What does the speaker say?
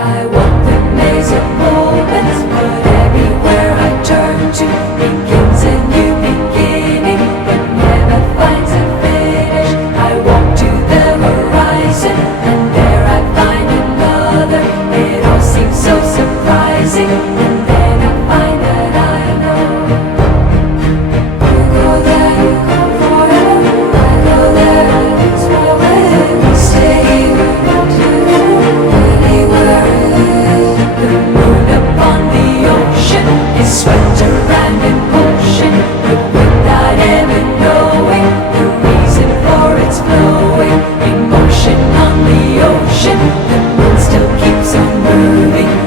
I walk the maze of moments, but everywhere I turn to begins a new beginning, but never finds a finish. I walk to the horizon, and there I find another. It all seems so surprising, and then I find that I know. You go there, you go forever. I go there, it's my way. We stay here, we go together, anywhere it is. The moon upon the ocean is swept around in motion, but without ever knowing the reason for its flowing. In motion on the ocean, the moon still keeps on moving.